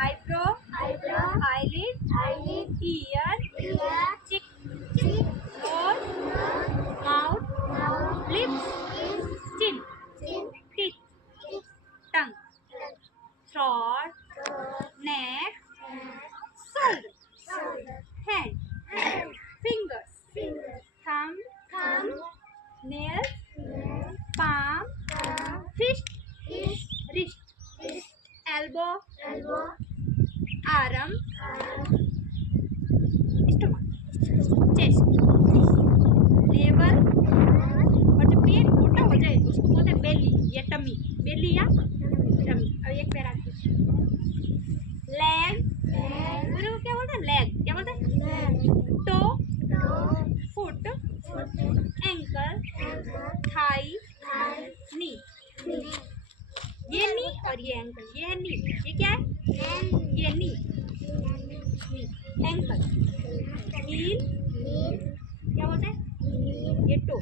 eyebrow, eyelid, ear, cheek, nose, mouth, lips, chin, teeth, tongue, throat, neck, shoulder, hand, fingers, thumb, nails, palm, fist, wrist, elbow, arm, stomach, chest, navel, और जब पेट मोटा हो जाए तो उसको बोलते हैं बेली या टमी, बेली या टमी। अब एक पैर आगे, लेग, पूरे को क्या बोलते हैं? लेग, क्या बोलते हैं? टो, फुट, एंकल, थाई, नी। ये नी और ये एंकल, ये है नी, ये क्या है? ये नी, एंकल, हील, क्या बोलते हैं? ये टो।